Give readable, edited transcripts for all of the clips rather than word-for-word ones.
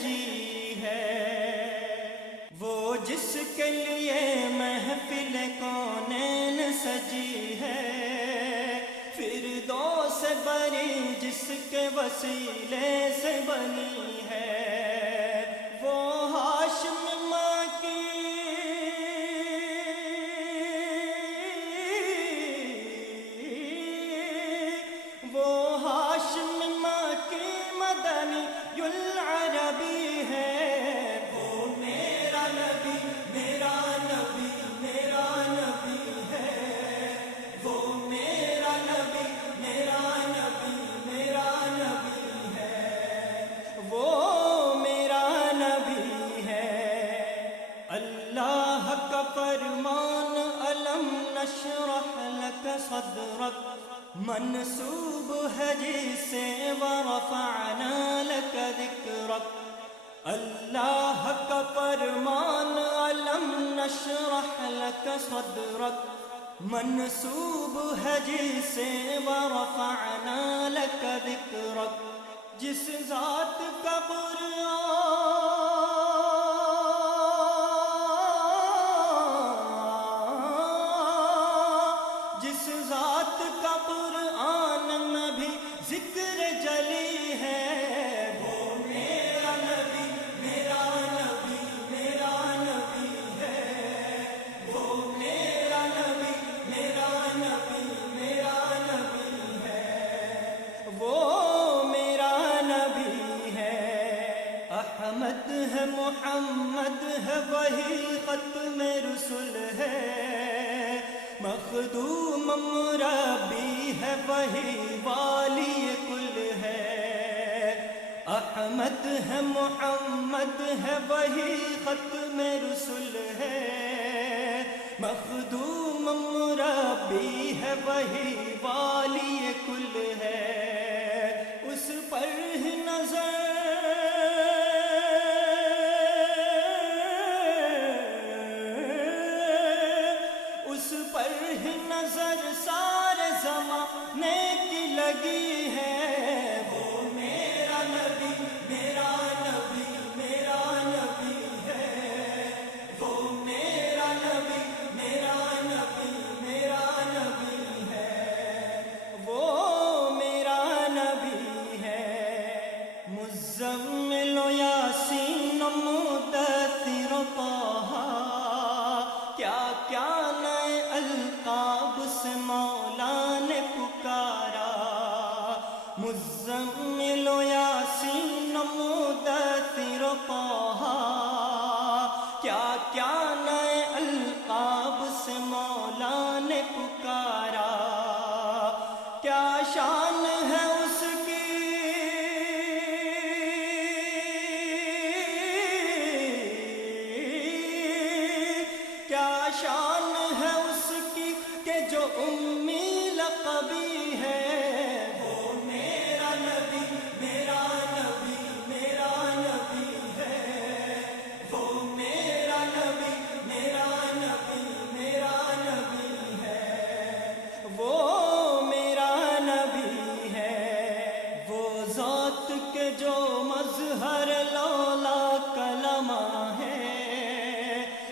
سجی ہے، وہ جس کے لیے محفل کونین سجی ہے، فردوس بری جس کے وسیلے سے بنی ہے، وہ ہاشم ماں کی مدنی العربی ہے، وہ میرا نبی میرا نبی میرا نبی ہے، وہ میرا نبی میرا نبی میرا نبی ہے، وہ میرا نبی ہے۔ اللہ کا فرمان علم نشرح لک صدرک منسوب ہے جسے ورفعنا لک ذکرک، اللہ کا فرمان علم نشرح لک صدرک منسوب ہے جسے ورفعنا لک ذکرک، جس ذات کا قرآن میں بھی ذکر جلی ہے، وہ میرا نبی میرا نبی میرا نبی ہے، وہ میرا نبی میرا نبی میرا نبی ہے، وہ میرا نبی ہے۔ احمد ہے محمد ہے وہی ختم رسل ہے، مخدوم مربی ہے وہی والی کل ہے، احمد ہے محمد ہے وہی ختم رسل ہے، مخدوم مربی ہے وہی والی کل ہے، اس پر ہی نظر نظر سارے زمانے کی لگی ہے، وہ میرا نبی میرا نبی میرا نبی ہے، وہ میرا نبی میرا نبی میرا نبی ہے، وہ میرا نبی ہے۔ مزمل و یاسین و مدثر و طٰہٰ، کیا کیا نئے القاب سے مولا نے پکارا، مزمل و یاسین و مدثر و طٰہٰ، کیا کیا نئے القاب سے مولا نے پکارا، کیا شان ہے اس کی کیا شان ہے اس کی کہ جو امی لقبی ہے، وہ میرا نبی میرا نبی میرا نبی ہے، وہ میرا نبی میرا نبی میرا نبی ہے، وہ میرا نبی ہے، وہ ذات کے جو مظہر لولا کلمہ ہے،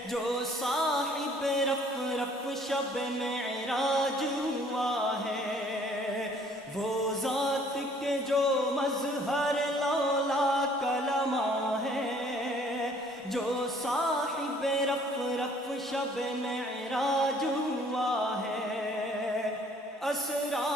جو صاحب رف رف شب معراج ہوا ہے، وہ ذات کے جو مظہر لولا کلمہ ہے، جو صاحب رف رف شب معراج ہوا ہے، اسرا